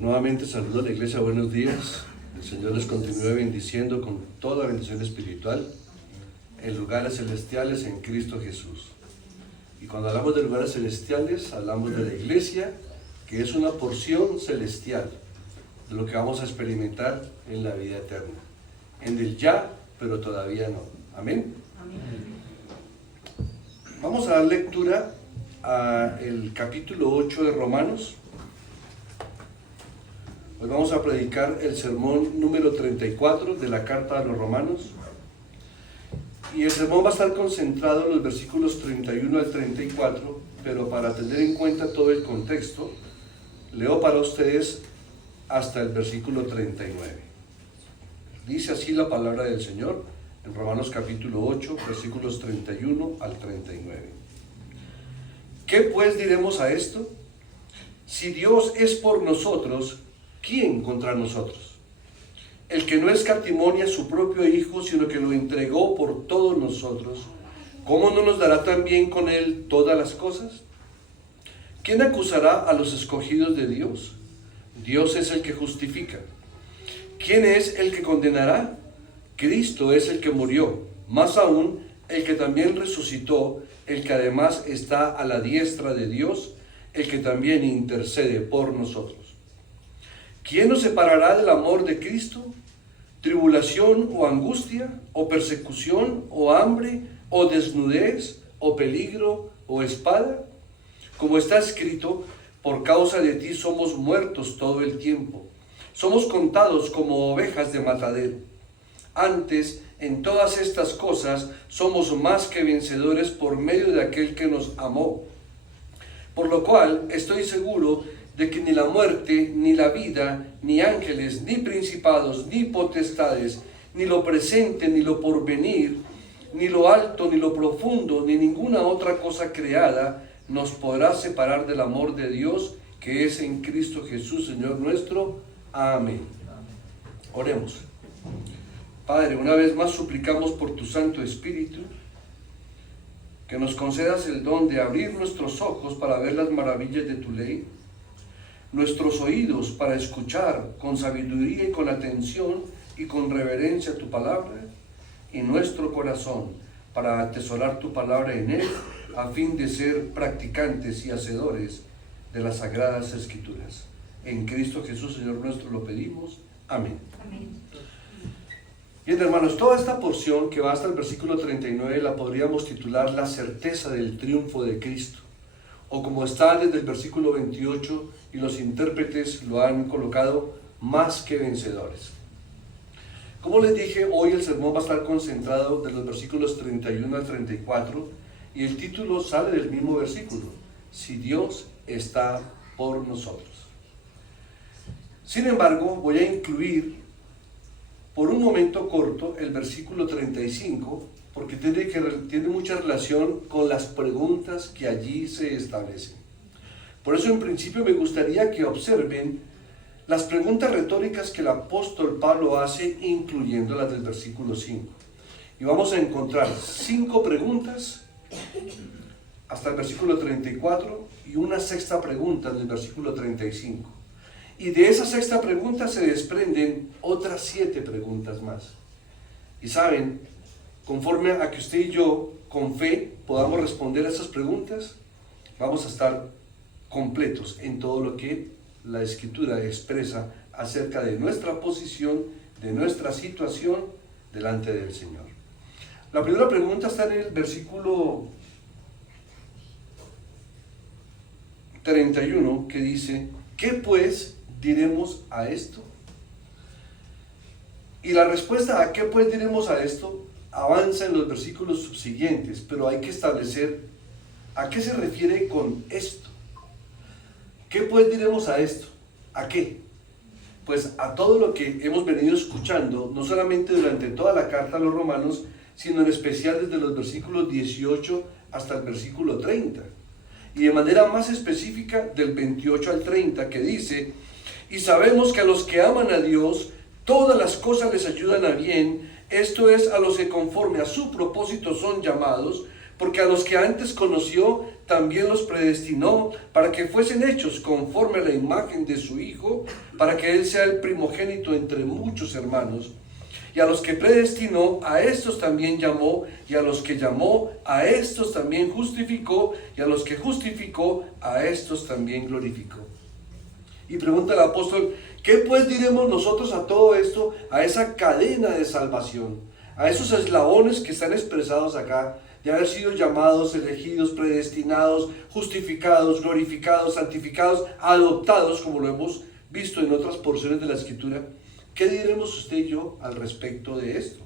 Nuevamente saludo a la iglesia, buenos días. El Señor les continúe bendiciendo con toda bendición espiritual en lugares celestiales en Cristo Jesús. Y cuando hablamos de lugares celestiales, hablamos de la iglesia, que es una porción celestial de lo que vamos a experimentar en la vida eterna. En el ya, pero todavía no. Amén. Amén. Vamos a dar lectura al capítulo 8 de Romanos. Hoy vamos a predicar el sermón número 34 de la carta a los Romanos. Y el sermón va a estar concentrado en los versículos 31 al 34, pero para tener en cuenta todo el contexto, leo para ustedes hasta el versículo 39. Dice así la palabra del Señor en Romanos capítulo 8, versículos 31 al 39. ¿Qué pues diremos a esto? Si Dios es por nosotros, ¿quién contra nosotros? El que no escatimó a su propio Hijo, sino que lo entregó por todos nosotros, ¿cómo no nos dará también con él todas las cosas? ¿Quién acusará a los escogidos de Dios? Dios es el que justifica. ¿Quién es el que condenará? Cristo es el que murió, más aún el que también resucitó, el que además está a la diestra de Dios, el que también intercede por nosotros. ¿Quién nos separará del amor de Cristo? ¿Tribulación o angustia, o persecución, o hambre, o desnudez, o peligro, o espada? Como está escrito, por causa de ti somos muertos todo el tiempo. Somos contados como ovejas de matadero. Antes, en todas estas cosas, somos más que vencedores por medio de aquel que nos amó. Por lo cual, estoy seguro de que ni la muerte, ni la vida, ni ángeles, ni principados, ni potestades, ni lo presente, ni lo porvenir, ni lo alto, ni lo profundo, ni ninguna otra cosa creada nos podrá separar del amor de Dios que es en Cristo Jesús, Señor nuestro. Amén. Oremos. Padre, una vez más suplicamos por tu Santo Espíritu que nos concedas el don de abrir nuestros ojos para ver las maravillas de tu ley, nuestros oídos para escuchar con sabiduría y con atención y con reverencia tu palabra, y nuestro corazón para atesorar tu palabra en él, a fin de ser practicantes y hacedores de las sagradas Escrituras. En Cristo Jesús, Señor nuestro, lo pedimos. Amén. Amén. Bien, hermanos, toda esta porción que va hasta el versículo 39 la podríamos titular La certeza del triunfo de Cristo, o como está desde el versículo 28 y los intérpretes lo han colocado, más que vencedores. Como les dije, hoy el sermón va a estar concentrado de los versículos 31 al 34 y el título sale del mismo versículo: Si Dios está por nosotros. Sin embargo, voy a incluir por un momento corto el versículo 35, porque tiene mucha relación con las preguntas que allí se establecen. Por eso, en principio, me gustaría que observen las preguntas retóricas que el apóstol Pablo hace, incluyendo las del versículo 5. Y vamos a encontrar 5 preguntas hasta el versículo 34 y una sexta pregunta en el versículo 35. Y de esa sexta pregunta se desprenden otras 7 preguntas más. Y saben, conforme a que usted y yo, con fe, podamos responder a esas preguntas, vamos a estar completos en todo lo que la Escritura expresa acerca de nuestra posición, de nuestra situación delante del Señor. La primera pregunta está en el versículo 31, que dice: ¿qué pues diremos a esto? Y la respuesta a ¿qué pues diremos a esto? Avanza en los versículos subsiguientes, pero hay que establecer a qué se refiere con esto. ¿Qué pues diremos a esto? ¿A qué? Pues a todo lo que hemos venido escuchando, no solamente durante toda la carta a los Romanos, sino en especial desde los versículos 18 hasta el versículo 30. Y de manera más específica del 28 al 30, que dice: y sabemos que a los que aman a Dios, todas las cosas les ayudan a bien, esto es, a los que conforme a su propósito son llamados, porque a los que antes conoció, también los predestinó para que fuesen hechos conforme a la imagen de su Hijo, para que Él sea el primogénito entre muchos hermanos. Y a los que predestinó, a estos también llamó, y a los que llamó, a estos también justificó, y a los que justificó, a estos también glorificó. Y pregunta el apóstol, ¿qué pues diremos nosotros a todo esto, a esa cadena de salvación, a esos eslabones que están expresados acá, de haber sido llamados, elegidos, predestinados, justificados, glorificados, santificados, adoptados, como lo hemos visto en otras porciones de la Escritura? ¿Qué diremos usted y yo al respecto de esto?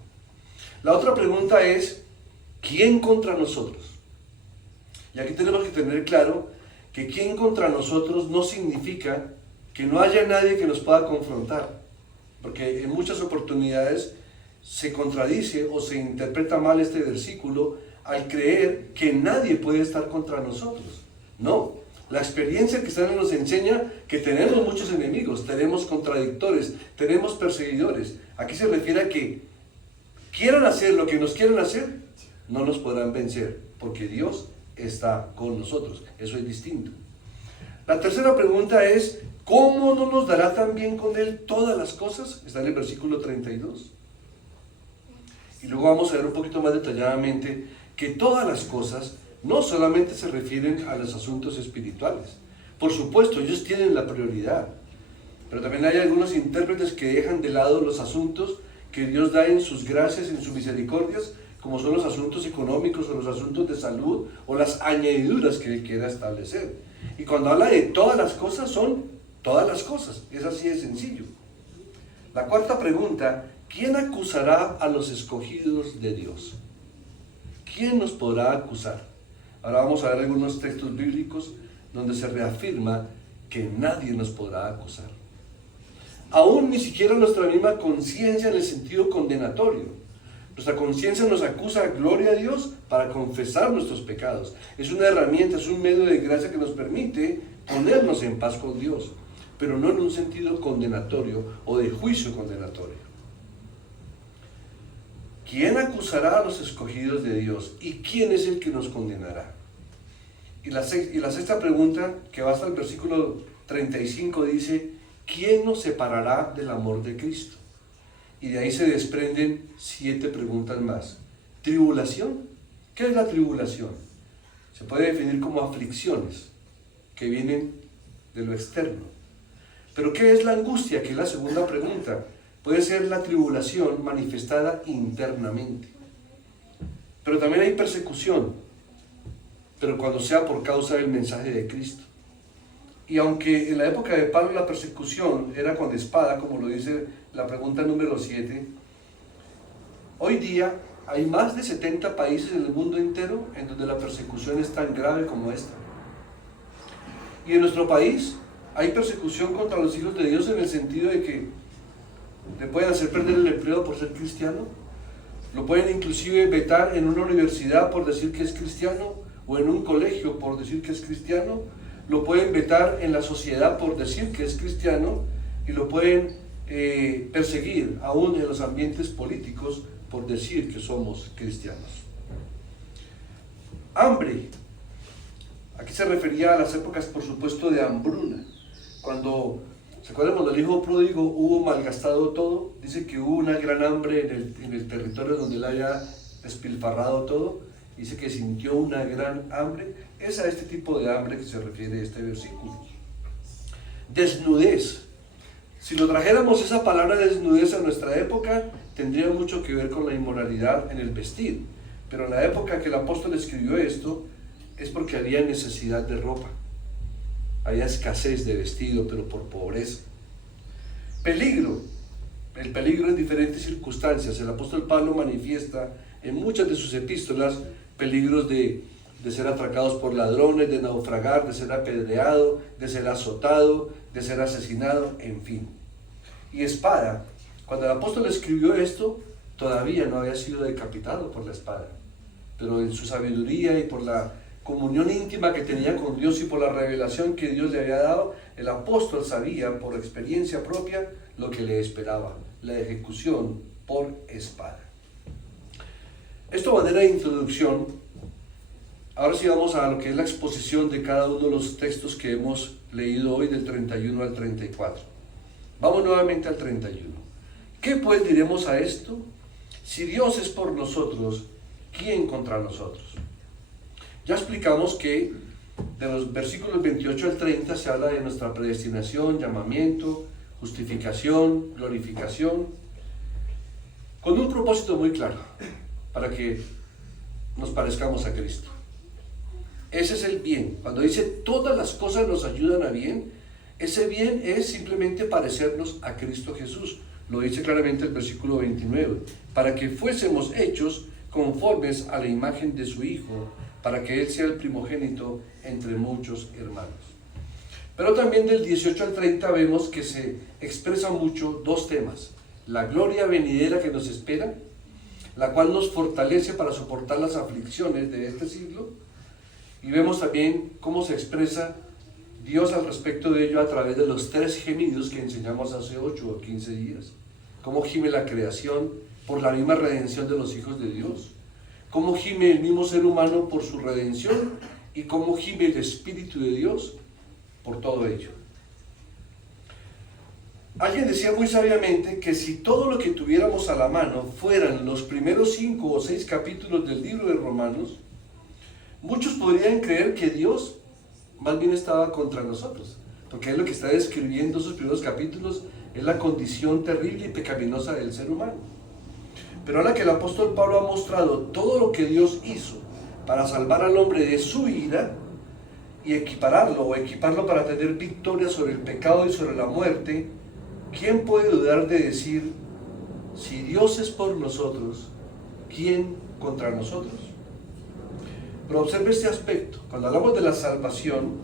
La otra pregunta es, ¿quién contra nosotros? Y aquí tenemos que tener claro que quién contra nosotros no significa que no haya nadie que nos pueda confrontar, porque en muchas oportunidades se contradice o se interpreta mal este versículo al creer que nadie puede estar contra nosotros. No, la experiencia cristiana nos enseña que tenemos muchos enemigos, tenemos contradictores, tenemos perseguidores. Aquí se refiere a que quieran hacer lo que nos quieran hacer, no nos podrán vencer, porque Dios está con nosotros. Eso es distinto. La tercera pregunta es, ¿cómo no nos dará también con Él todas las cosas? Está en el versículo 32. Y luego vamos a ver un poquito más detalladamente que todas las cosas no solamente se refieren a los asuntos espirituales. Por supuesto, ellos tienen la prioridad, pero también hay algunos intérpretes que dejan de lado los asuntos que Dios da en sus gracias, en sus misericordias, como son los asuntos económicos o los asuntos de salud o las añadiduras que Él quiera establecer. Y cuando habla de todas las cosas, son todas las cosas. Es así de sencillo. La cuarta pregunta, ¿quién acusará a los escogidos de Dios? ¿Quién nos podrá acusar? Ahora vamos a ver algunos textos bíblicos donde se reafirma que nadie nos podrá acusar. Aún ni siquiera nuestra misma conciencia en el sentido condenatorio. Nuestra conciencia nos acusa, gloria a Dios, para confesar nuestros pecados. Es una herramienta, es un medio de gracia que nos permite ponernos en paz con Dios, pero no en un sentido condenatorio o de juicio condenatorio. ¿Quién acusará a los escogidos de Dios? ¿Y quién es el que nos condenará? Y la sexta pregunta, que va hasta el versículo 35, dice, ¿quién nos separará del amor de Cristo? Y de ahí se desprenden 7 preguntas más. ¿Tribulación? ¿Qué es la tribulación? Se puede definir como aflicciones que vienen de lo externo. ¿Pero qué es la angustia? Que es la segunda pregunta. Puede ser la tribulación manifestada internamente. Pero también hay persecución, pero cuando sea por causa del mensaje de Cristo. Y aunque en la época de Pablo la persecución era con espada, como lo dice la pregunta número 7, hoy día hay más de 70 países en el mundo entero en donde la persecución es tan grave como esta. Y en nuestro país hay persecución contra los hijos de Dios en el sentido de que le pueden hacer perder el empleo por ser cristiano, lo pueden inclusive vetar en una universidad por decir que es cristiano, o en un colegio por decir que es cristiano, lo pueden vetar en la sociedad por decir que es cristiano, y lo pueden perseguir aún en los ambientes políticos por decir que somos cristianos. Hambre. Aquí se refería a las épocas, por supuesto, de hambruna. Cuando, ¿se acuerdan cuando el hijo pródigo hubo malgastado todo? Dice que hubo una gran hambre en el territorio donde él había despilfarrado todo. Dice que sintió una gran hambre. Es a este tipo de hambre que se refiere este versículo. Desnudez. Si lo trajéramos esa palabra desnudez a nuestra época, tendría mucho que ver con la inmoralidad en el vestir. Pero en la época que el apóstol escribió esto, es porque había necesidad de ropa. Había escasez de vestido, pero por pobreza. Peligro. El peligro en diferentes circunstancias. El apóstol Pablo manifiesta en muchas de sus epístolas peligros de ser atracados por ladrones, de naufragar, de ser apedreado, de ser azotado, de ser asesinado, en fin. Y espada. Cuando el apóstol escribió esto, todavía no había sido decapitado por la espada. Pero en su sabiduría y por la comunión íntima que tenía con Dios y por la revelación que Dios le había dado, el apóstol sabía por experiencia propia lo que le esperaba, la ejecución por espada. Esto a manera de introducción, Ahora sí vamos a lo que es la exposición de cada uno de los textos que hemos leído hoy del 31 al 34. Vamos nuevamente al 31. ¿Qué pues diremos a esto? Si Dios es por nosotros, ¿quién contra nosotros? Ya explicamos que de los versículos 28 al 30 se habla de nuestra predestinación, llamamiento, justificación, glorificación, con un propósito muy claro, para que nos parezcamos a Cristo. Ese es el bien. Cuando dice todas las cosas nos ayudan a bien, ese bien es simplemente parecernos a Cristo Jesús. Lo dice claramente el versículo 29, para que fuésemos hechos conformes a la imagen de su Hijo, para que Él sea el primogénito entre muchos hermanos. Pero también del 18 al 30 vemos que se expresa mucho dos temas: la gloria venidera que nos espera, la cual nos fortalece para soportar las aflicciones de este siglo, y vemos también cómo se expresa Dios al respecto de ello a través de los 3 gemidos que enseñamos hace 8 o 15 días. Cómo gime la creación por la misma redención de los hijos de Dios, cómo gime el mismo ser humano por su redención y cómo gime el Espíritu de Dios por todo ello. Alguien decía muy sabiamente que si todo lo que tuviéramos a la mano fueran los primeros 5 o 6 capítulos del libro de Romanos, muchos podrían creer que Dios más bien estaba contra nosotros, porque es lo que está describiendo esos primeros capítulos, es la condición terrible y pecaminosa del ser humano. Pero ahora que el apóstol Pablo ha mostrado todo lo que Dios hizo para salvar al hombre de su ira y equiparlo para tener victoria sobre el pecado y sobre la muerte, ¿quién puede dudar de decir, si Dios es por nosotros, ¿quién contra nosotros? Pero observe este aspecto. Cuando hablamos de la salvación,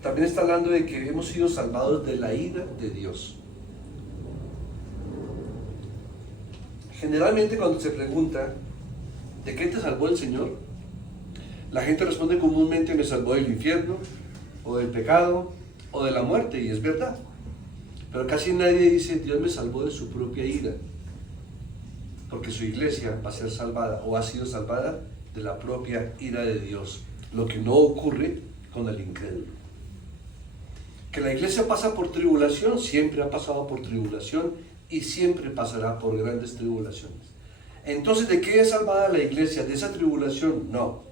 también está hablando de que hemos sido salvados de la ira de Dios. Generalmente cuando se pregunta, ¿de qué te salvó el Señor?, la gente responde comúnmente, me salvó del infierno, o del pecado, o de la muerte, y es verdad. Pero casi nadie dice, Dios me salvó de su propia ira, porque su iglesia va a ser salvada, o ha sido salvada de la propia ira de Dios, lo que no ocurre con el incrédulo. Que la iglesia pasa por tribulación, siempre ha pasado por tribulación y siempre pasará por grandes tribulaciones. Entonces, ¿de qué es salvada la iglesia? ¿De esa tribulación? No,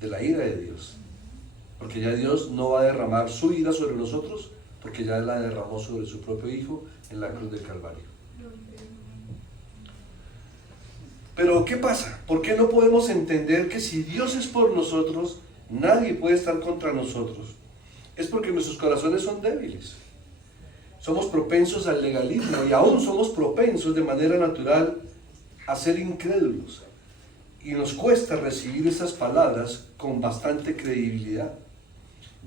de la ira de Dios, porque ya Dios no va a derramar su ira sobre nosotros, porque ya la derramó sobre su propio Hijo en la cruz del Calvario. Pero ¿qué pasa? ¿Por qué no podemos entender que si Dios es por nosotros, nadie puede estar contra nosotros? Es porque nuestros corazones son débiles. Somos propensos al legalismo y aún somos propensos de manera natural a ser incrédulos. Y nos cuesta recibir esas palabras con bastante credibilidad.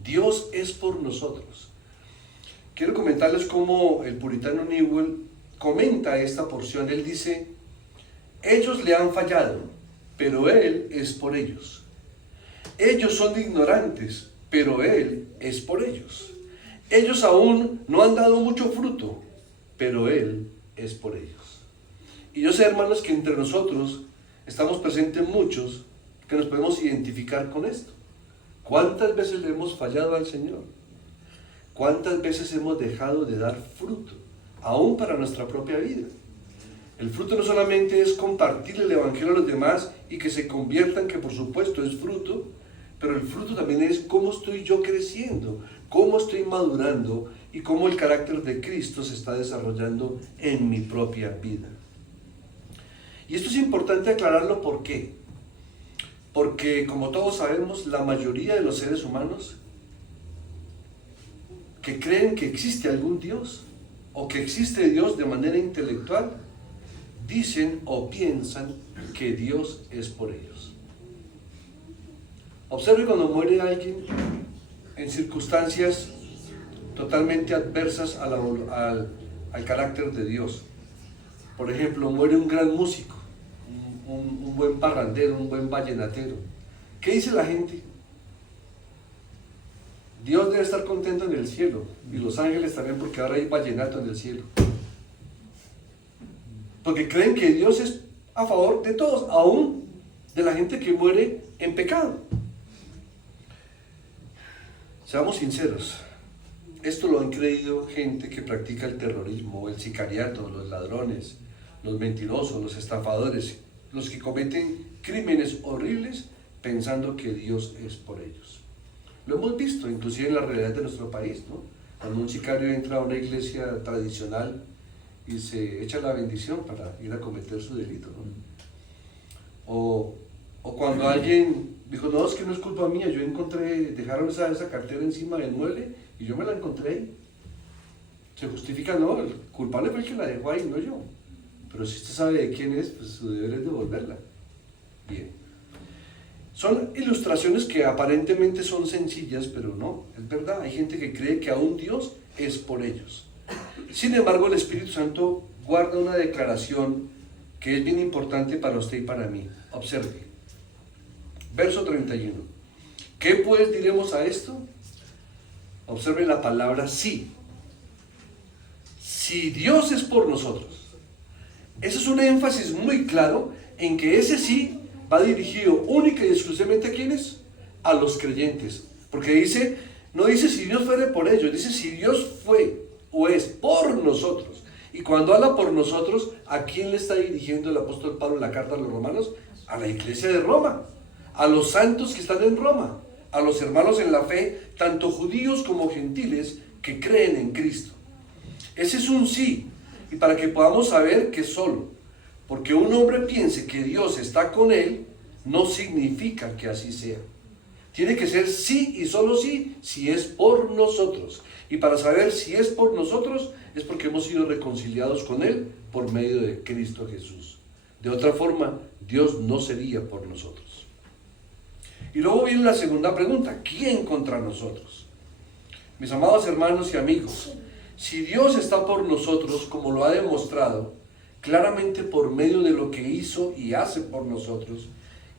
Dios es por nosotros. Quiero comentarles cómo el puritano Newell comenta esta porción. Él dice, ellos le han fallado, pero Él es por ellos. Ellos son ignorantes, pero Él es por ellos. Ellos aún no han dado mucho fruto, pero Él es por ellos. Y yo sé, hermanos, que entre nosotros estamos presentes muchos que nos podemos identificar con esto. ¿Cuántas veces le hemos fallado al Señor? ¿Cuántas veces hemos dejado de dar fruto, aún para nuestra propia vida? El fruto no solamente es compartir el evangelio a los demás y que se conviertan, que por supuesto es fruto, pero el fruto también es cómo estoy yo creciendo, cómo estoy madurando y cómo el carácter de Cristo se está desarrollando en mi propia vida. Y esto es importante aclararlo, ¿por qué? Porque, como todos sabemos, la mayoría de los seres humanos que creen que existe algún Dios o que existe Dios de manera intelectual, dicen o piensan que Dios es por ellos. Observe cuando muere alguien en circunstancias totalmente adversas al carácter de Dios. Por ejemplo, muere un gran músico, un buen parrandero, un buen vallenatero. ¿Qué dice la gente? Dios debe estar contento en el cielo, y los ángeles también, porque ahora hay vallenato en el cielo. Porque creen que Dios es a favor de todos, aún de la gente que muere en pecado. Seamos sinceros, esto lo han creído gente que practica el terrorismo, el sicariato, los ladrones, los mentirosos, los estafadores, los que cometen crímenes horribles pensando que Dios es por ellos. Lo hemos visto inclusive en la realidad de nuestro país, ¿no? Cuando un sicario entra a una iglesia tradicional y se echa la bendición para ir a cometer su delito, ¿no? O cuando alguien dijo, no, es que no es culpa mía, yo encontré, dejaron esa cartera encima del mueble y yo me la encontré ahí. Se justifica, no, el culpable fue el que la dejó ahí, no yo. Pero si usted sabe de quién es, pues su deber es devolverla. Bien. Son ilustraciones que aparentemente son sencillas, pero no, es verdad, hay gente que cree que aún Dios es por ellos. Sin embargo, el Espíritu Santo guarda una declaración que es bien importante para usted y para mí. Observe. Verso 31. ¿Qué pues diremos a esto? Observe la palabra sí. Si Dios es por nosotros. Eso es un énfasis muy claro en que ese sí va dirigido única y exclusivamente ¿a quiénes? A los creyentes. Porque dice, no dice si Dios fuere por ellos, dice si Dios fue o es por nosotros. Y cuando habla por nosotros, ¿a quién le está dirigiendo el apóstol Pablo en la carta a los romanos? A la iglesia de Roma, a los santos que están en Roma, a los hermanos en la fe, tanto judíos como gentiles que creen en Cristo. Ese es un sí, y para que podamos saber que solo porque un hombre piense que Dios está con él, no significa que así sea. Tiene que ser sí y solo sí, si es por nosotros. Y para saber si es por nosotros, es porque hemos sido reconciliados con Él por medio de Cristo Jesús. De otra forma, Dios no sería por nosotros. Y luego viene la segunda pregunta, ¿quién contra nosotros? Mis amados hermanos y amigos, si Dios está por nosotros, como lo ha demostrado, claramente por medio de lo que hizo y hace por nosotros,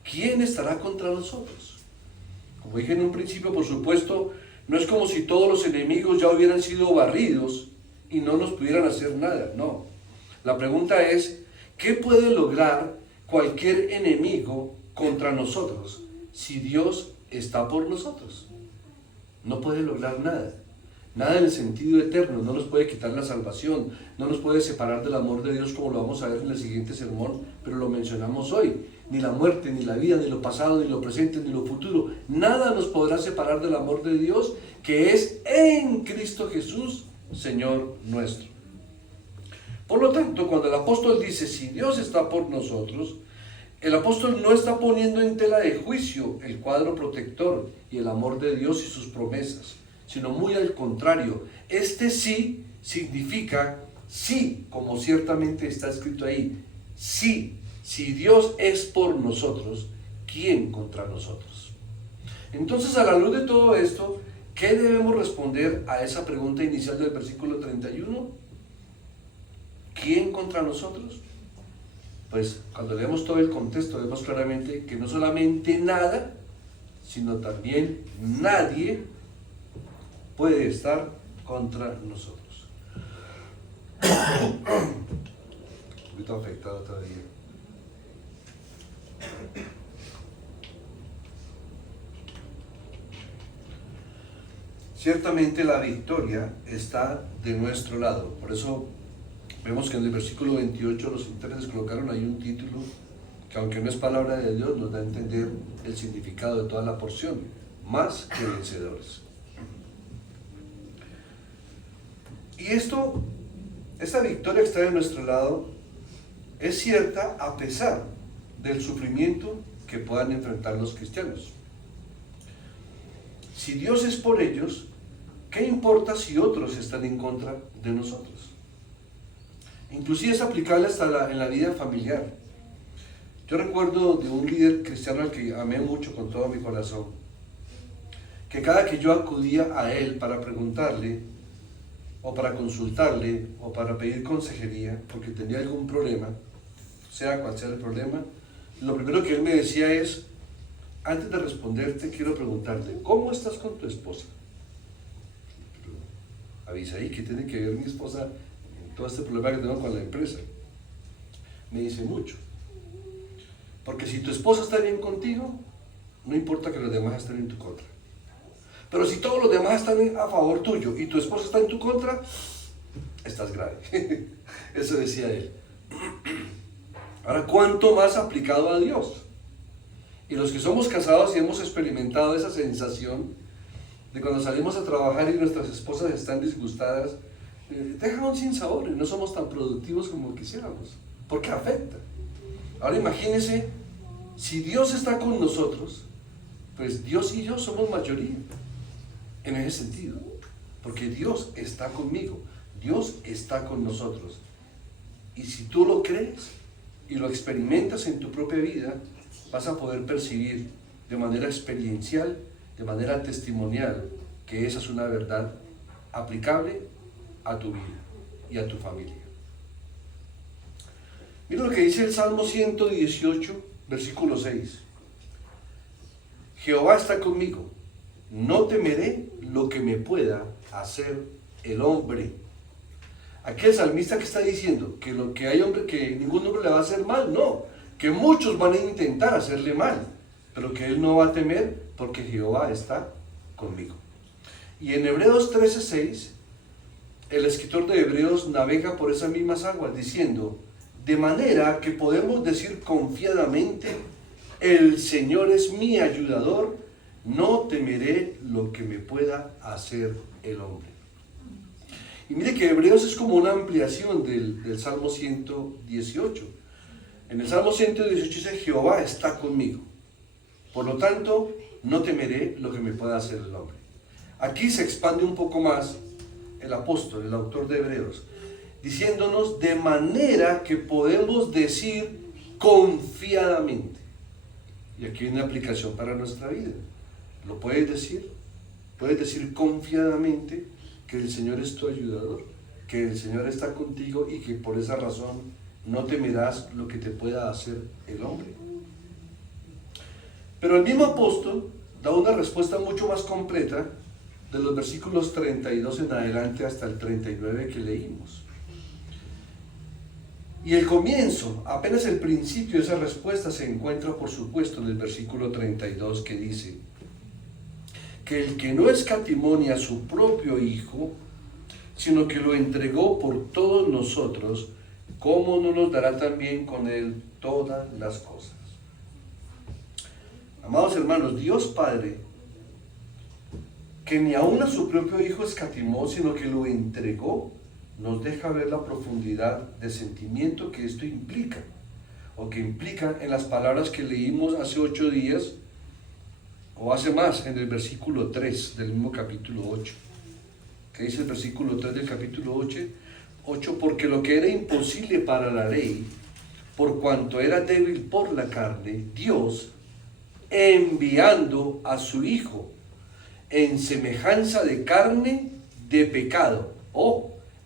¿quién estará contra nosotros? Como dije en un principio, por supuesto, no es como si todos los enemigos ya hubieran sido barridos y no nos pudieran hacer nada, no. La pregunta es, ¿qué puede lograr cualquier enemigo contra nosotros si Dios está por nosotros? No puede lograr nada. Nada en el sentido eterno, no nos puede quitar la salvación, no nos puede separar del amor de Dios como lo vamos a ver en el siguiente sermón, pero lo mencionamos hoy. Ni la muerte, ni la vida, ni lo pasado, ni lo presente, ni lo futuro. Nada nos podrá separar del amor de Dios que es en Cristo Jesús, Señor nuestro. Por lo tanto, cuando el apóstol dice, si Dios está por nosotros, el apóstol no está poniendo en tela de juicio el cuadro protector y el amor de Dios y sus promesas, sino muy al contrario. Este sí significa sí, como ciertamente está escrito ahí. Sí, si Dios es por nosotros, ¿quién contra nosotros? Entonces, a la luz de todo esto, ¿qué debemos responder a esa pregunta inicial del versículo 31? ¿Quién contra nosotros? Pues cuando leemos todo el contexto, vemos claramente que no solamente nada, sino también nadie puede estar contra nosotros. Un poquito afectado todavía. Ciertamente la victoria está de nuestro lado. Por eso vemos que en el versículo 28 los intérpretes colocaron ahí un título que, aunque no es palabra de Dios, nos da a entender el significado de toda la porción: más que vencedores. Y esta victoria que está de nuestro lado es cierta a pesar del sufrimiento que puedan enfrentar los cristianos. Si Dios es por ellos, ¿qué importa si otros están en contra de nosotros? Inclusive es aplicable hasta en la vida familiar. Yo recuerdo de un líder cristiano al que amé mucho con todo mi corazón, que cada que yo acudía a él para preguntarle, o para consultarle, o para pedir consejería, porque tenía algún problema, sea cual sea el problema, lo primero que él me decía es: antes de responderte, quiero preguntarte, ¿cómo estás con tu esposa? Pero, avisa ahí, ¿qué tiene que ver mi esposa en todo este problema que tengo con la empresa? Me dice: mucho. Porque si tu esposa está bien contigo, no importa que los demás estén en tu contra. Pero si todos los demás están a favor tuyo y tu esposa está en tu contra, estás grave. Eso decía él. Ahora, ¿cuánto más aplicado a Dios? Y los que somos casados y hemos experimentado esa sensación de cuando salimos a trabajar y nuestras esposas están disgustadas, deja un sinsabor y no somos tan productivos como quisiéramos, porque afecta. Ahora imagínense, si Dios está con nosotros, pues Dios y yo somos mayoría en ese sentido, porque Dios está conmigo, Dios está con nosotros. Y si tú lo crees y lo experimentas en tu propia vida, vas a poder percibir de manera experiencial, de manera testimonial, que esa es una verdad aplicable a tu vida y a tu familia. Mira lo que dice el Salmo 118, versículo 6. Jehová está conmigo, no temeré lo que me pueda hacer el hombre. Aquí el salmista que está diciendo que lo que hay hombre, que ningún hombre le va a hacer mal, no, que muchos van a intentar hacerle mal, pero que él no va a temer porque Jehová está conmigo. Y en Hebreos 13:6, el escritor de Hebreos navega por esas mismas aguas diciendo, de manera que podemos decir confiadamente, el Señor es mi ayudador, no temeré lo que me pueda hacer el hombre. Y mire que Hebreos es como una ampliación del Salmo 118. En el Salmo 118 dice, Jehová está conmigo. Por lo tanto, no temeré lo que me pueda hacer el hombre. Aquí se expande un poco más el apóstol, el autor de Hebreos, diciéndonos de manera que podemos decir confiadamente. Y aquí hay una aplicación para nuestra vida. ¿Lo puedes decir? Puedes decir confiadamente que el Señor es tu ayudador, que el Señor está contigo y que por esa razón no temerás lo que te pueda hacer el hombre. Pero el mismo apóstol da una respuesta mucho más completa de los versículos 32 en adelante hasta el 39 que leímos. Y el comienzo, apenas el principio de esa respuesta se encuentra por supuesto en el versículo 32 que dice que el que no escatimó ni a su propio Hijo, sino que lo entregó por todos nosotros, ¿cómo no nos dará también con él todas las cosas? Amados hermanos, Dios Padre, que ni aun a su propio Hijo escatimó, sino que lo entregó, nos deja ver la profundidad de sentimiento que esto implica, o que implica en las palabras que leímos hace 8 días, o hace más, en el versículo 3 del mismo capítulo 8. ¿Qué dice el versículo 3 del capítulo 8? Porque lo que era imposible para la ley, por cuanto era débil por la carne, Dios, enviando a su Hijo en semejanza de carne de pecado,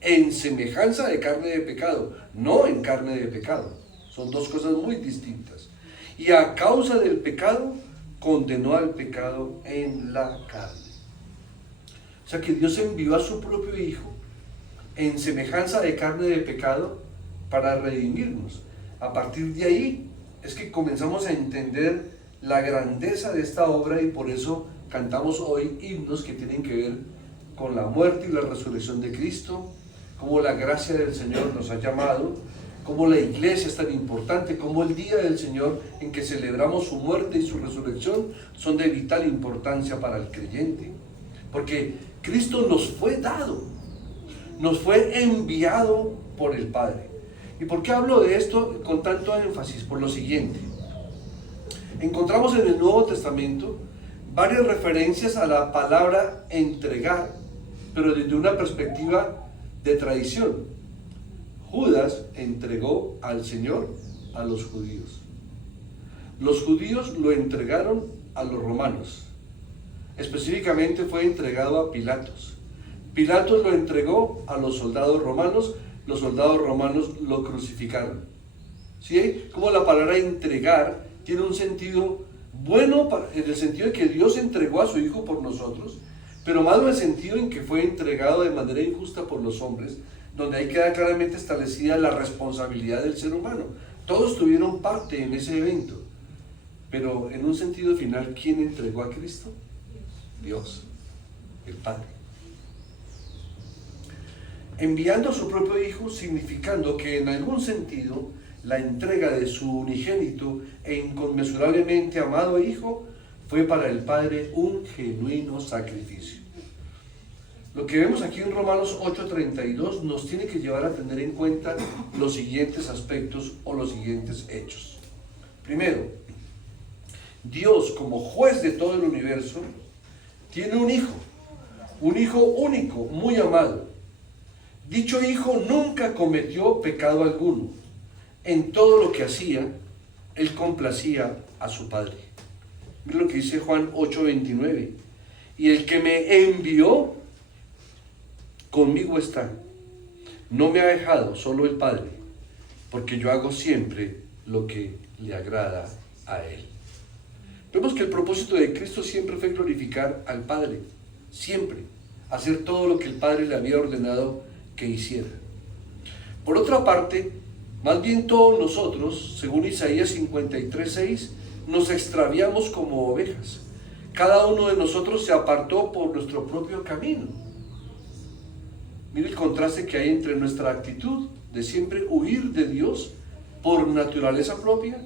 en semejanza de carne de pecado, no en carne de pecado. Son dos cosas muy distintas. Y a causa del pecado, condenó al pecado en la carne. O sea que Dios envió a su propio Hijo en semejanza de carne de pecado para redimirnos. A partir de ahí es que comenzamos a entender la grandeza de esta obra y por eso cantamos hoy himnos que tienen que ver con la muerte y la resurrección de Cristo, cómo la gracia del Señor nos ha llamado, cómo la iglesia es tan importante, cómo el día del Señor en que celebramos su muerte y su resurrección son de vital importancia para el creyente, porque Cristo nos fue dado, nos fue enviado por el Padre. ¿Y por qué hablo de esto con tanto énfasis? Por lo siguiente: encontramos en el Nuevo Testamento varias referencias a la palabra entregar, pero desde una perspectiva de traición. Judas entregó al Señor a los judíos. Los judíos lo entregaron a los romanos. Específicamente fue entregado a Pilatos. Pilatos lo entregó a los soldados romanos lo crucificaron. ¿Sí? Como la palabra entregar tiene un sentido bueno en el sentido de que Dios entregó a su Hijo por nosotros, pero malo en el sentido en que fue entregado de manera injusta por los hombres, donde ahí queda claramente establecida la responsabilidad del ser humano. Todos tuvieron parte en ese evento, Pero en un sentido final, ¿quién entregó a Cristo? Dios, el Padre. Enviando a su propio Hijo, significando que en algún sentido la entrega de su unigénito e inconmensurablemente amado Hijo fue para el Padre un genuino sacrificio. Lo que vemos aquí en Romanos 8:32 nos tiene que llevar a tener en cuenta los siguientes aspectos o los siguientes hechos. Primero, Dios, como juez de todo el universo, tiene un hijo único, muy amado. Dicho hijo nunca cometió pecado alguno. En todo lo que hacía, él complacía a su Padre. Mira lo que dice Juan 8:29. Y el que me envió, conmigo está. No me ha dejado solo el Padre, porque yo hago siempre lo que le agrada a Él. Vemos que el propósito de Cristo siempre fue glorificar al Padre, siempre, hacer todo lo que el Padre le había ordenado que hiciera. Por otra parte, más bien todos nosotros, según Isaías 53:6, nos extraviamos como ovejas. Cada uno de nosotros se apartó por nuestro propio camino. Mire el contraste que hay entre nuestra actitud de siempre huir de Dios por naturaleza propia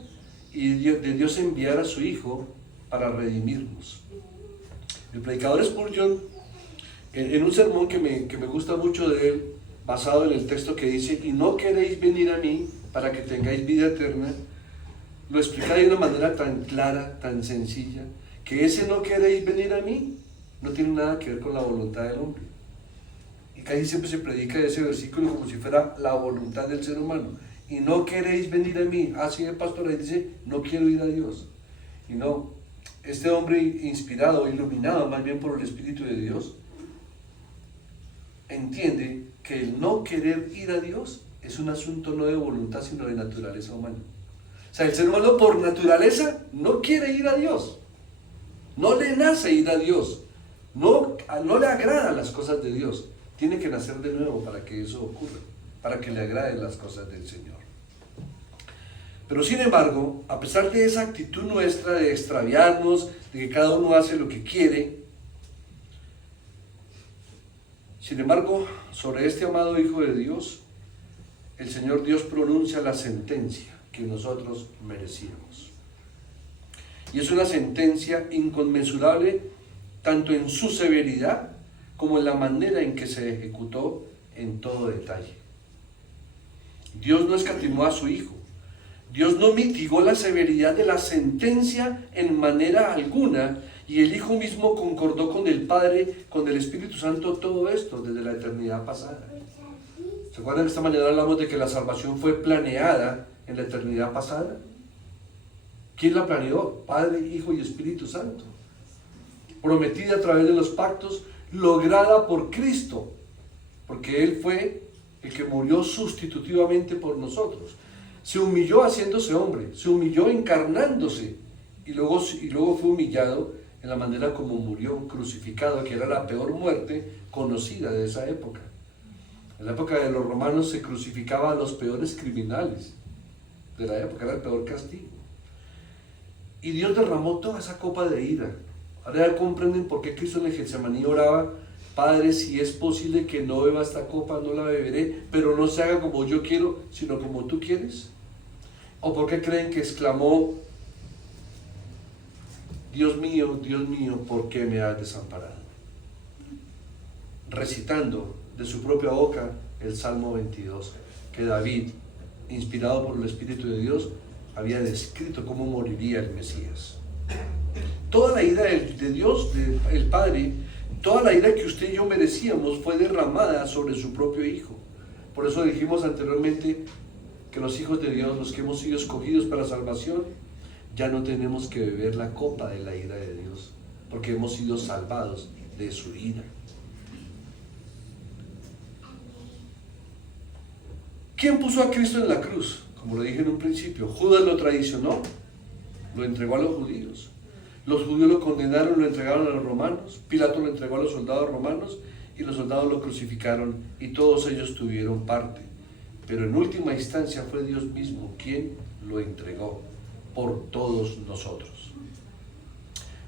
y de Dios enviar a su Hijo para redimirnos. El predicador Spurgeon, en un sermón que me gusta mucho de él, basado en el texto que dice, y no queréis venir a mí para que tengáis vida eterna, lo explica de una manera tan clara, tan sencilla, que ese no queréis venir a mí no tiene nada que ver con la voluntad del hombre. Y casi siempre se predica ese versículo como si fuera la voluntad del ser humano. Y no queréis venir a mí. Así el pastor ahí dice, no quiero ir a Dios. Y no, este hombre inspirado, iluminado más bien por el Espíritu de Dios, entiende que el no querer ir a Dios es un asunto no de voluntad, sino de naturaleza humana. O sea, el ser humano por naturaleza no quiere ir a Dios. No le nace ir a Dios. No le agradan las cosas de Dios. Tiene que nacer de nuevo para que eso ocurra, para que le agraden las cosas del Señor. Pero sin embargo, a pesar de esa actitud nuestra de extraviarnos, de que cada uno hace lo que quiere, sin embargo, sobre este amado Hijo de Dios, el Señor Dios pronuncia la sentencia que nosotros merecíamos. Y es una sentencia inconmensurable tanto en su severidad como en la manera en que se ejecutó en todo detalle. Dios no escatimó a su Hijo. Dios no mitigó la severidad de la sentencia en manera alguna, y el Hijo mismo concordó con el Padre, con el Espíritu Santo, todo esto desde la eternidad pasada. ¿Se acuerdan que esta mañana hablamos de que la salvación fue planeada en la eternidad pasada? ¿Quién la planeó? Padre, Hijo y Espíritu Santo. Prometida a través de los pactos, lograda por Cristo, porque Él fue el que murió sustitutivamente por nosotros. Se humilló haciéndose hombre, se humilló encarnándose, y luego fue humillado en la manera como murió, crucificado, que era la peor muerte conocida de esa época. En la época de los romanos se crucificaba a los peores criminales de la época, era el peor castigo. Y Dios derramó toda esa copa de ira. Ahora ya comprenden por qué Cristo en el Getsemaní oraba: Padre, si es posible que no beba esta copa, no la beberé, pero no se haga como yo quiero, sino como tú quieres. ¿O por qué creen que exclamó: Dios mío, ¿por qué me has desamparado? Recitando de su propia boca el Salmo 22, que David, inspirado por el Espíritu de Dios, había descrito cómo moriría el Mesías. Toda la ira de Dios, el Padre, toda la ira que usted y yo merecíamos fue derramada sobre su propio Hijo. Por eso dijimos anteriormente que los hijos de Dios, los que hemos sido escogidos para la salvación, ya no tenemos que beber la copa de la ira de Dios, porque hemos sido salvados de su ira. ¿Quién puso a Cristo en la cruz? Como lo dije en un principio, Judas lo traicionó, lo entregó a los judíos. Los judíos lo condenaron, lo entregaron a los romanos. Pilato lo entregó a los soldados romanos y los soldados lo crucificaron, y todos ellos tuvieron parte. Pero en última instancia fue Dios mismo quien lo entregó. por todos nosotros.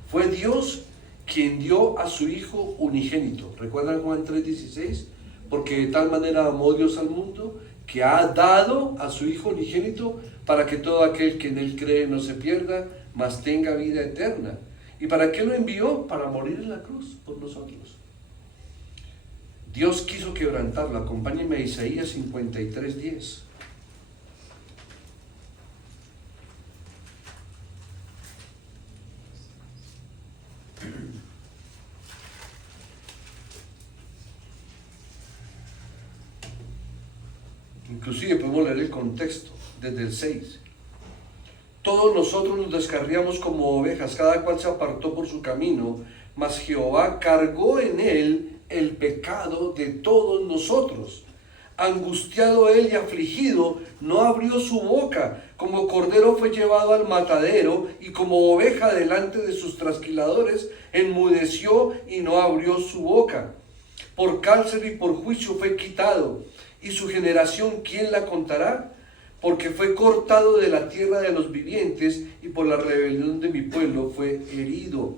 Fue Dios quien dio a su Hijo unigénito. ¿Recuerdan Juan 3:16? Porque de tal manera amó Dios al mundo, que ha dado a su Hijo unigénito, para que todo aquel que en Él cree no se pierda, mas tenga vida eterna. ¿Y para qué lo envió? Para morir en la cruz por nosotros. Dios quiso quebrantarlo. Acompáñenme a Isaías 53:10. Inclusive podemos leer el contexto desde el 6. Todos nosotros nos descarriamos como ovejas, cada cual se apartó por su camino, mas Jehová cargó en él el pecado de todos nosotros. Angustiado él y afligido, no abrió su boca. Como cordero fue llevado al matadero, y como oveja delante de sus trasquiladores, enmudeció y no abrió su boca. Por cárcel y por juicio fue quitado. ¿Y su generación quién la contará? Porque fue cortado de la tierra de los vivientes, y por la rebelión de mi pueblo fue herido.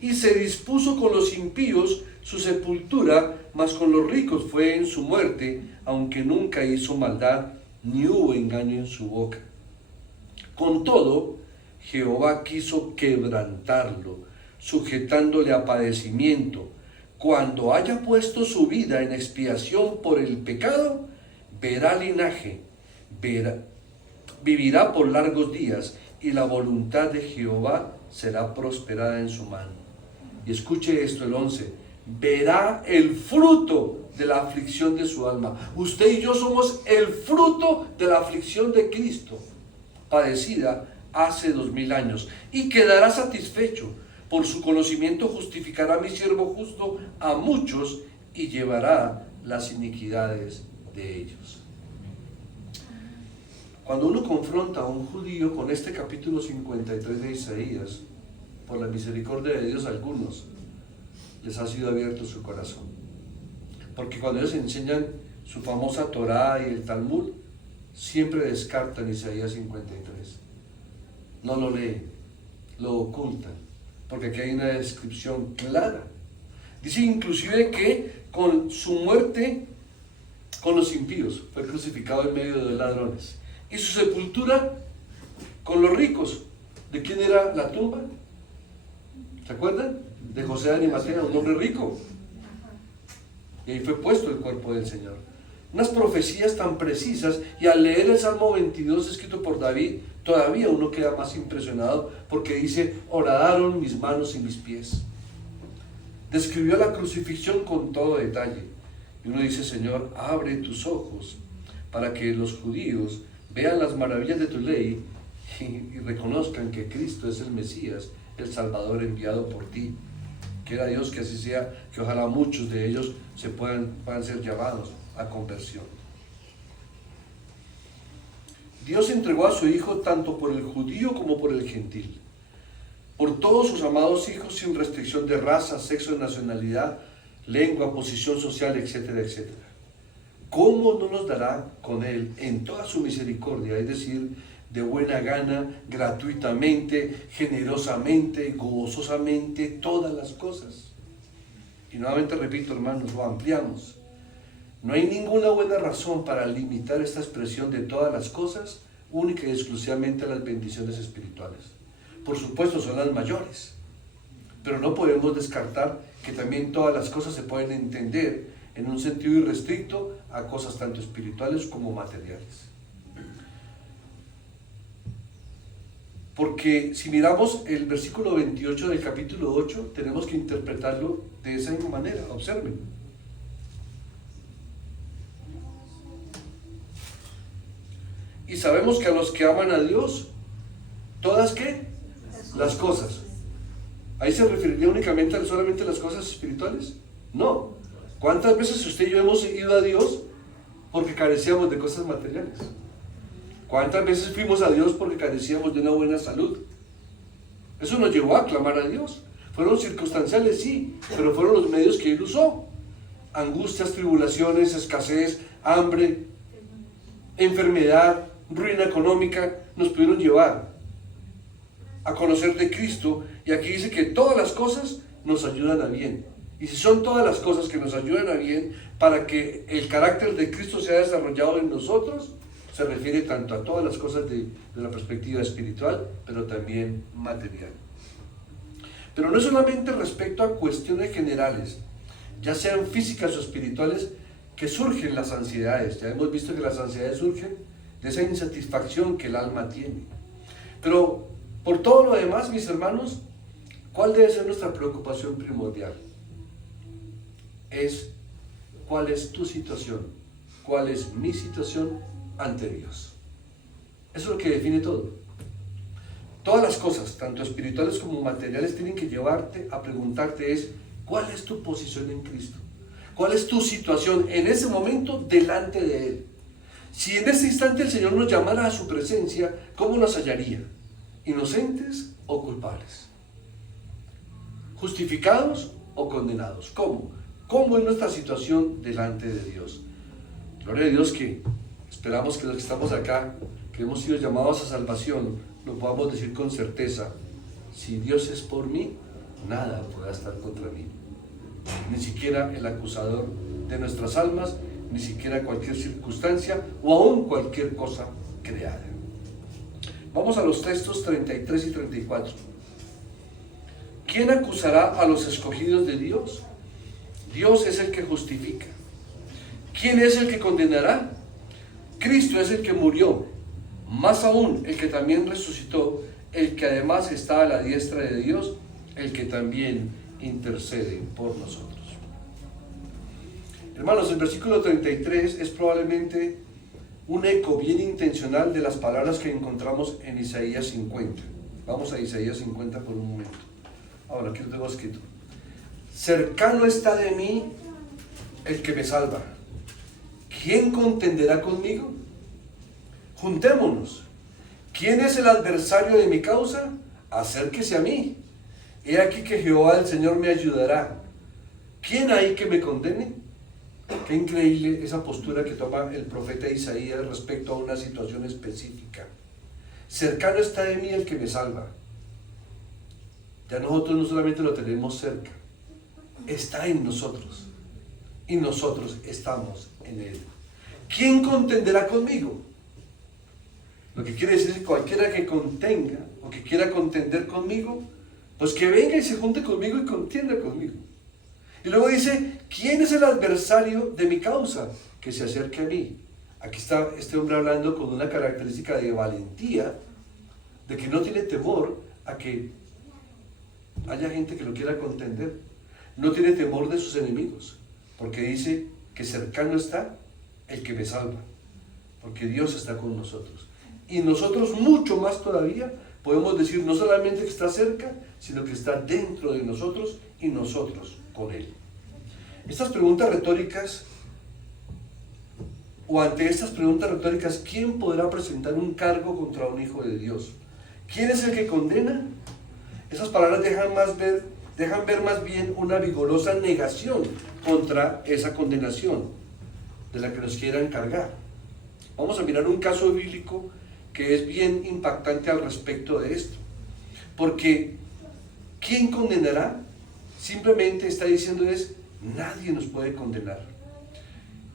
Y se dispuso con los impíos su sepultura, mas con los ricos fue en su muerte, aunque nunca hizo maldad, ni hubo engaño en su boca. Con todo, Jehová quiso quebrantarlo, sujetándole a padecimiento. Cuando haya puesto su vida en expiación por el pecado, verá linaje, vivirá por largos días, y la voluntad de Jehová será prosperada en su mano. Y escuche esto, el 11, verá el fruto de la aflicción de su alma. Usted y yo somos el fruto de la aflicción de Cristo, padecida hace 2000 años, y quedará satisfecho. Por su conocimiento justificará mi siervo justo a muchos, y llevará las iniquidades de ellos. Cuando uno confronta a un judío con este capítulo 53 de Isaías, por la misericordia de Dios, a algunos les ha sido abierto su corazón. Porque cuando ellos enseñan su famosa Torá y el Talmud, siempre descartan Isaías 53. No lo leen, lo ocultan, porque aquí hay una descripción clara. Dice inclusive que con su muerte, con los impíos, fue crucificado en medio de los ladrones. Y su sepultura con los ricos. ¿De quién era la tumba? ¿Se acuerdan? De José de Arimatea, un hombre rico. Y ahí fue puesto el cuerpo del Señor. Unas profecías tan precisas, y al leer el Salmo 22 escrito por David, todavía uno queda más impresionado, porque dice: horadaron mis manos y mis pies. Describió la crucifixión con todo detalle. Y uno dice: Señor, abre tus ojos para que los judíos vean las maravillas de tu ley y reconozcan que Cristo es el Mesías, el Salvador enviado por ti. Quiera Dios que así sea, que ojalá muchos de ellos puedan ser llamados a conversión. Dios entregó a su Hijo tanto por el judío como por el gentil, por todos sus amados hijos, sin restricción de raza, sexo, nacionalidad, lengua, posición social, etcétera, etcétera. ¿Cómo no nos dará con Él en toda su misericordia, es decir, de buena gana, gratuitamente, generosamente, gozosamente, todas las cosas? Y nuevamente repito, hermanos, lo ampliamos. No hay ninguna buena razón para limitar esta expresión de todas las cosas única y exclusivamente a las bendiciones espirituales. Por supuesto, son las mayores, pero no podemos descartar que también todas las cosas se pueden entender en un sentido irrestricto a cosas tanto espirituales como materiales. Porque si miramos el versículo 28 del capítulo 8, tenemos que interpretarlo de esa misma manera. Observen. Y sabemos que a los que aman a Dios, ¿todas qué? Las cosas. ¿Ahí se referiría únicamente solamente a las cosas espirituales? No. ¿Cuántas veces usted y yo hemos ido a Dios porque carecíamos de cosas materiales? ¿Cuántas veces fuimos a Dios porque carecíamos de una buena salud? Eso nos llevó a clamar a Dios. Fueron circunstanciales, sí, pero fueron los medios que Él usó. Angustias, tribulaciones, escasez, hambre, enfermedad, ruina económica, nos pudieron llevar. a conocer de Cristo, y aquí dice que todas las cosas nos ayudan a bien. Y si son todas las cosas que nos ayudan a bien para que el carácter de Cristo sea desarrollado en nosotros, se refiere tanto a todas las cosas de la perspectiva espiritual, pero también material. Pero no solamente respecto a cuestiones generales, ya sean físicas o espirituales, que surgen las ansiedades. Ya hemos visto que las ansiedades surgen de esa insatisfacción que el alma tiene. Pero por todo lo demás, mis hermanos, ¿cuál debe ser nuestra preocupación primordial? Es cuál es tu situación, cuál es mi situación ante Dios. Eso es lo que define todo. Todas las cosas, tanto espirituales como materiales, tienen que llevarte a preguntarte es, ¿cuál es tu posición en Cristo? ¿Cuál es tu situación en ese momento delante de Él? Si en ese instante el Señor nos llamara a su presencia, ¿cómo nos hallaría? ¿Inocentes o culpables? ¿Justificados o condenados? ¿Cómo? ¿Cómo es nuestra situación delante de Dios? Gloria a Dios que esperamos que los que estamos acá, que hemos sido llamados a salvación, lo podamos decir con certeza: si Dios es por mí, nada podrá estar contra mí. Ni siquiera el acusador de nuestras almas, ni siquiera cualquier circunstancia o aún cualquier cosa creada. Vamos a los textos 33 y 34. ¿Quién acusará a los escogidos de Dios? Dios es el que justifica. ¿Quién es el que condenará? Cristo es el que murió, más aún el que también resucitó, el que además está a la diestra de Dios, el que también intercede por nosotros. Hermanos, el versículo 33 es probablemente un eco bien intencional de las palabras que encontramos en Isaías 50. Vamos a Isaías 50 por un momento. Ahora, aquí lo tengo escrito. Cercano está de mí el que me salva. ¿Quién contenderá conmigo? Juntémonos. ¿Quién es el adversario de mi causa? Acérquese a mí. He aquí que Jehová el Señor me ayudará. ¿Quién hay que me condene? Qué increíble esa postura que toma el profeta Isaías respecto a una situación específica. Cercano está de mí el que me salva. Ya nosotros no solamente lo tenemos cerca, está en nosotros y nosotros estamos en Él. ¿Quién contenderá conmigo? Lo que quiere decir que cualquiera que contenga o que quiera contender conmigo, pues que venga y se junte conmigo y contienda conmigo. Y luego dice, ¿quién es el adversario de mi causa? Que se acerque a mí. Aquí está este hombre hablando con una característica de valentía, de que no tiene temor a que haya gente que lo quiera contender. No tiene temor de sus enemigos, porque dice que cercano está el que me salva, porque Dios está con nosotros. Y nosotros mucho más todavía podemos decir no solamente que está cerca, sino que está dentro de nosotros y nosotros con Él. Estas preguntas retóricas, o ante estas preguntas retóricas, ¿quién podrá presentar un cargo contra un hijo de Dios? ¿Quién es el que condena? Esas palabras dejan ver más bien una vigorosa negación contra esa condenación de la que nos quieran cargar. Vamos a mirar un caso bíblico que es bien impactante al respecto de esto. Porque ¿quién condenará? Simplemente está diciendo nadie nos puede condenar.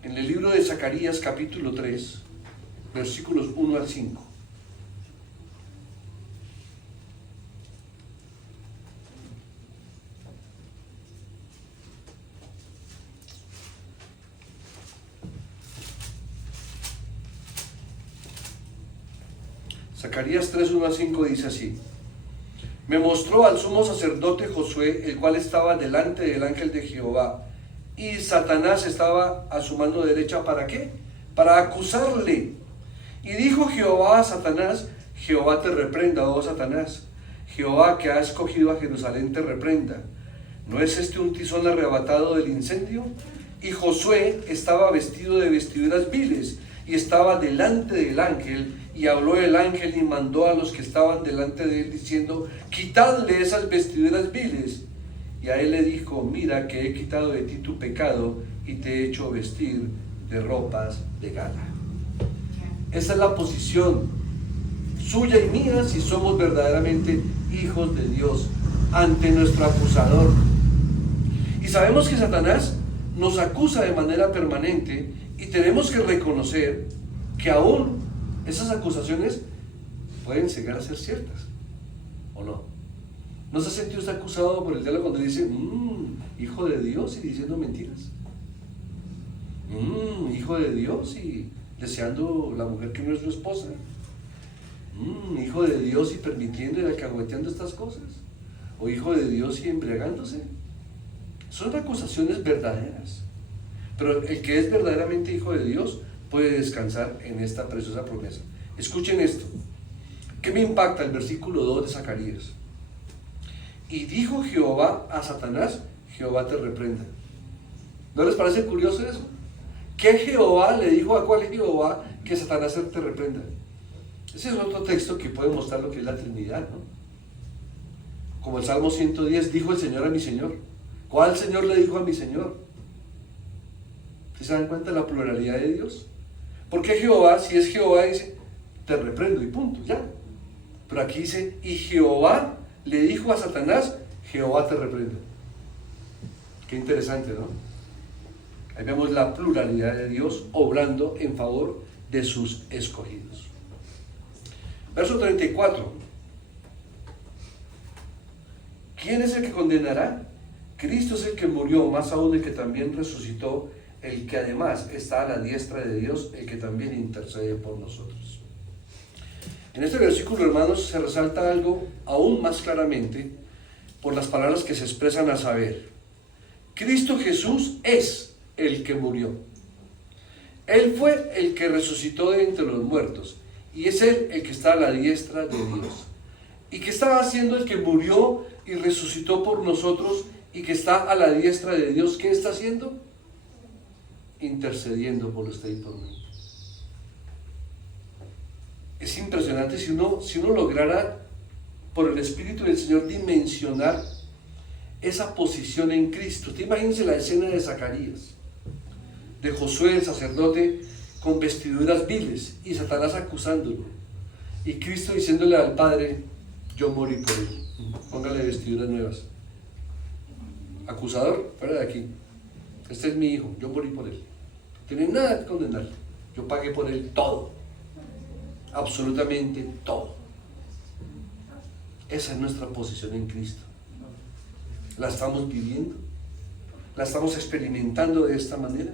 En el libro de Zacarías capítulo 3, versículos 1 al 5. Zacarías 3, 1 al 5 dice así: Me mostró al sumo sacerdote Josué, el cual estaba delante del ángel de Jehová, y Satanás estaba a su mano derecha. ¿Para qué? Para acusarle. Y dijo Jehová a Satanás: Jehová te reprenda, oh Satanás. Jehová, que ha escogido a Jerusalén, te reprenda. ¿No es este un tizón arrebatado del incendio? Y Josué estaba vestido de vestiduras viles, y estaba delante del ángel. Y habló el ángel y mandó a los que estaban delante de él, diciendo: quitadle esas vestiduras viles. Y a él le dijo: mira que he quitado de ti tu pecado y te he hecho vestir de ropas de gala. Esa es la posición suya y mía, si somos verdaderamente hijos de Dios ante nuestro acusador. Y sabemos que Satanás nos acusa de manera permanente y tenemos que reconocer que aún esas acusaciones pueden llegar a ser ciertas, ¿o no? ¿No se ha sentido usted acusado por el diablo cuando dice, hijo de Dios y diciendo mentiras? Hijo de Dios y deseando la mujer que no es su esposa. Hijo de Dios y permitiendo y alcahueteando estas cosas. O hijo de Dios y embriagándose. Son acusaciones verdaderas. Pero el que es verdaderamente hijo de Dios puede descansar en esta preciosa promesa. Escuchen esto. ¿Qué me impacta el versículo 2 de Zacarías? Y dijo Jehová a Satanás, Jehová te reprenda. ¿No les parece curioso eso? ¿Qué Jehová le dijo a cuál Jehová que Satanás te reprenda? Ese es otro texto que puede mostrar lo que es la Trinidad, ¿no? Como el Salmo 110, dijo el Señor a mi Señor. ¿Cuál Señor le dijo a mi Señor? ¿Se dan cuenta de la pluralidad de Dios? Porque Jehová, si es Jehová, dice, te reprendo y punto, ya. Pero aquí dice, y Jehová le dijo a Satanás, Jehová te reprenda. Qué interesante, ¿no? Ahí vemos la pluralidad de Dios obrando en favor de sus escogidos. Verso 34. ¿Quién es el que condenará? Cristo es el que murió, más aún el que también resucitó, el que además está a la diestra de Dios, el que también intercede por nosotros. En este versículo, hermanos, se resalta algo aún más claramente por las palabras que se expresan a saber. Cristo Jesús es el que murió. Él fue el que resucitó de entre los muertos y es Él el que está a la diestra de Dios. ¿Y qué estaba haciendo el que murió y resucitó por nosotros y que está a la diestra de Dios? ¿Qué está haciendo? Intercediendo por usted y por mí. Es impresionante si uno lograra por el Espíritu del Señor dimensionar esa posición en Cristo. Te imagínense la escena de Zacarías, de Josué el sacerdote con vestiduras viles y Satanás acusándolo y Cristo diciéndole al Padre, yo morí por él, póngale vestiduras nuevas. Acusador, fuera de aquí, este es mi hijo, yo morí por él, no tiene nada que condenarle, yo pagué por él todo, absolutamente todo. Esa es nuestra posición en Cristo. ¿La estamos viviendo? ¿La estamos experimentando de esta manera?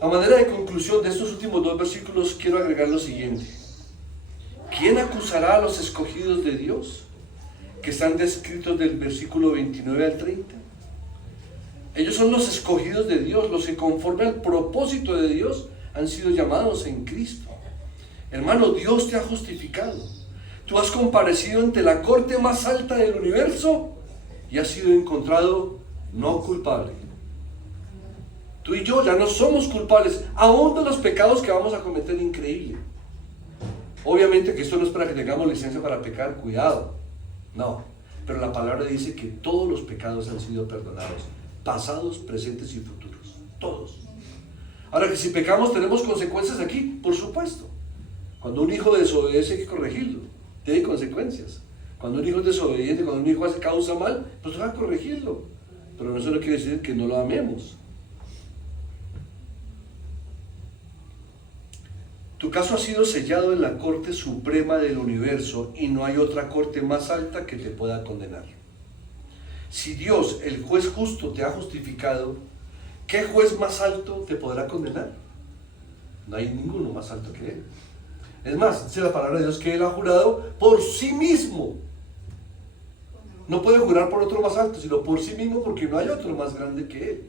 A manera de conclusión de estos últimos dos versículos, quiero agregar lo siguiente. ¿Quién acusará a los escogidos de Dios? Que están descritos del versículo 29 al 30. Ellos son los escogidos de Dios, los que conforme al propósito de Dios han sido llamados en Cristo. Hermano, Dios te ha justificado. Tú has comparecido ante la corte más alta del universo y has sido encontrado no culpable. Tú y yo ya no somos culpables, aún de los pecados que vamos a cometer, increíble. Obviamente que esto no es para que tengamos licencia para pecar, cuidado. No, pero la palabra dice que todos los pecados han sido perdonados, pasados, presentes y futuros, todos. Ahora que si pecamos tenemos consecuencias aquí, por supuesto. Cuando un hijo desobedece hay que corregirlo, tiene consecuencias. Cuando un hijo es desobediente, cuando un hijo hace causa mal, pues va a corregirlo. Pero eso no quiere decir que no lo amemos. Tu caso ha sido sellado en la Corte Suprema del Universo y no hay otra corte más alta que te pueda condenar. Si Dios, el juez justo, te ha justificado, ¿qué juez más alto te podrá condenar? No hay ninguno más alto que Él. Es más, dice la palabra de Dios que Él ha jurado por sí mismo. No puede jurar por otro más alto, sino por sí mismo, porque no hay otro más grande que Él.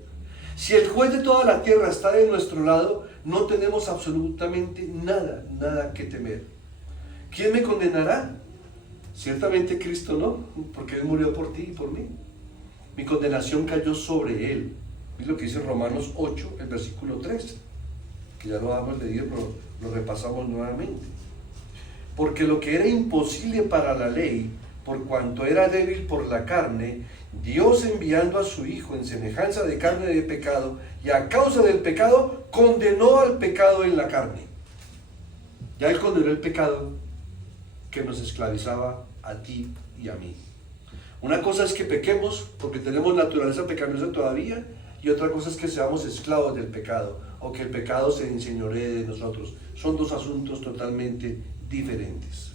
Si el juez de toda la tierra está de nuestro lado, no tenemos absolutamente nada que temer. ¿Quién me condenará? Ciertamente Cristo no, porque Él murió por ti y por mí. Mi condenación cayó sobre Él. Es lo que dice Romanos 8, el versículo 3, que ya lo hemos leído, pero lo repasamos nuevamente. Porque lo que era imposible para la ley, por cuanto era débil por la carne, Dios enviando a su Hijo en semejanza de carne de pecado, y a causa del pecado, condenó al pecado en la carne. Ya Él condenó el pecado que nos esclavizaba a ti y a mí. Una cosa es que pequemos porque tenemos naturaleza pecaminosa todavía, y otra cosa es que seamos esclavos del pecado o que el pecado se enseñoree de nosotros. Son dos asuntos totalmente diferentes.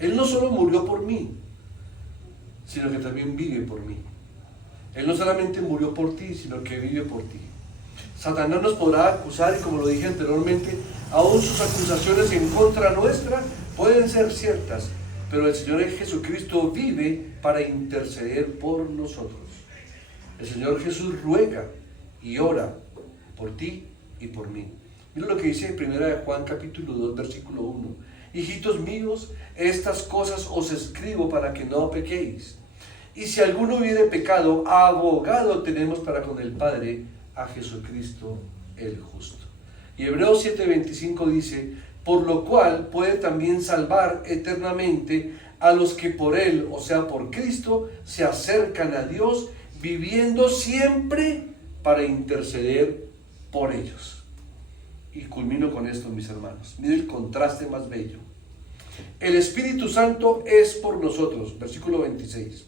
Él no solo murió por mí, sino que también vive por mí. Él no solamente murió por ti, sino que vive por ti. Satanás nos podrá acusar, y como lo dije anteriormente, aún sus acusaciones en contra nuestra pueden ser ciertas, pero el Señor Jesucristo vive para interceder por nosotros. El Señor Jesús ruega y ora por ti y por mí. Mira lo que dice en 1 Juan capítulo 2, versículo 1. Hijitos míos, estas cosas os escribo para que no pequéis. Y si alguno hubiere pecado, abogado tenemos para con el Padre, a Jesucristo el justo. Y Hebreos 7:25 dice: por lo cual puede también salvar eternamente a los que por Él, o sea por Cristo, se acercan a Dios, viviendo siempre para interceder por ellos. Y culmino con esto, mis hermanos. Mire el contraste más bello. El Espíritu Santo es por nosotros, versículo 26.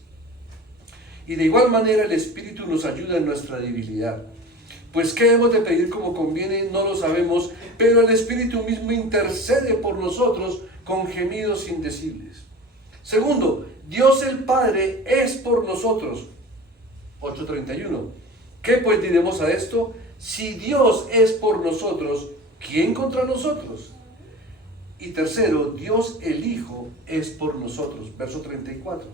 Y de igual manera el Espíritu nos ayuda en nuestra debilidad. Pues qué hemos de pedir como conviene, no lo sabemos, pero el Espíritu mismo intercede por nosotros con gemidos indecibles. Segundo, Dios el Padre es por nosotros. 8:31. ¿Qué pues diremos a esto? Si Dios es por nosotros, ¿quién contra nosotros? Y tercero, Dios el Hijo es por nosotros. Verso 34.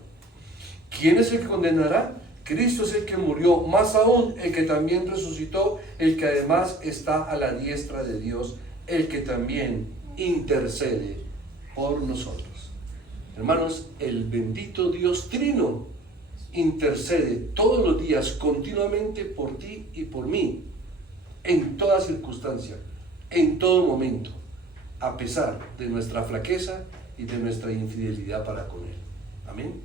¿Quién es el que condenará? Cristo es el que murió, más aún el que también resucitó, el que además está a la diestra de Dios, el que también intercede por nosotros. Hermanos, el bendito Dios Trino intercede todos los días continuamente por ti y por mí, en toda circunstancia, en todo momento, a pesar de nuestra flaqueza y de nuestra infidelidad para con Él. Amén.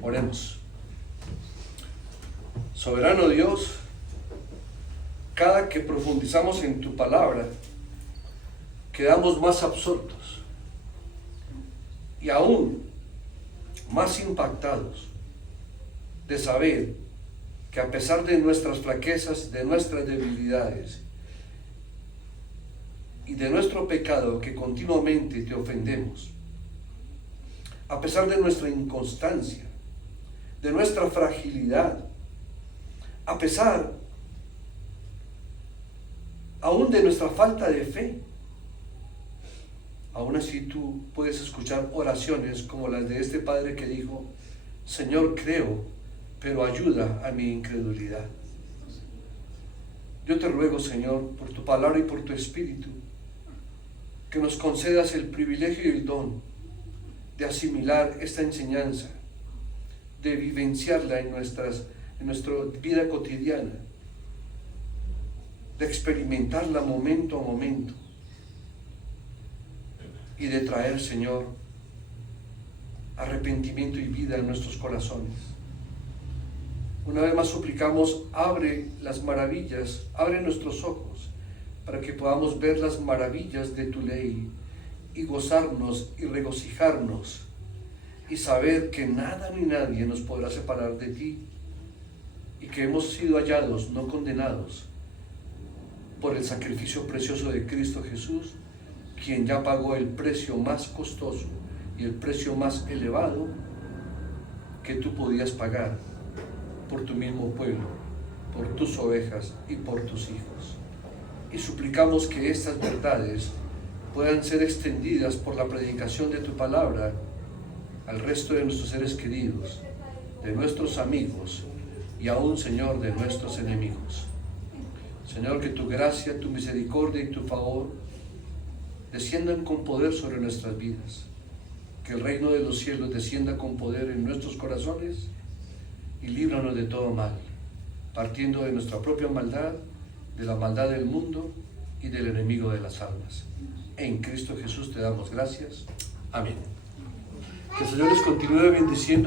Oremos. Soberano Dios, cada que profundizamos en tu palabra, quedamos más absortos y aún más impactados de saber que a pesar de nuestras flaquezas, de nuestras debilidades y de nuestro pecado, que continuamente te ofendemos, a pesar de nuestra inconstancia, de nuestra fragilidad, a pesar aún de nuestra falta de fe, aún así tú puedes escuchar oraciones como las de este padre que dijo: Señor, creo, pero ayuda a mi incredulidad. Yo te ruego, Señor, por tu palabra y por tu Espíritu, que nos concedas el privilegio y el don de asimilar esta enseñanza, de vivenciarla en nuestra vida cotidiana, de experimentarla momento a momento y de traer, Señor, arrepentimiento y vida en nuestros corazones. Una vez más suplicamos: abre las maravillas, abre nuestros ojos para que podamos ver las maravillas de tu ley y gozarnos y regocijarnos y saber que nada ni nadie nos podrá separar de ti, y que hemos sido hallados, no condenados, por el sacrificio precioso de Cristo Jesús, quien ya pagó el precio más costoso y el precio más elevado que tú podías pagar por tu mismo pueblo, por tus ovejas y por tus hijos. Y suplicamos que estas verdades puedan ser extendidas por la predicación de tu palabra al resto de nuestros seres queridos, de nuestros amigos y aún, Señor, de nuestros enemigos. Señor, que tu gracia, tu misericordia y tu favor desciendan con poder sobre nuestras vidas. Que el reino de los cielos descienda con poder en nuestros corazones y líbranos de todo mal, partiendo de nuestra propia maldad, de la maldad del mundo y del enemigo de las almas. En Cristo Jesús te damos gracias. Amén. Que el Señor les continúe bendiciendo.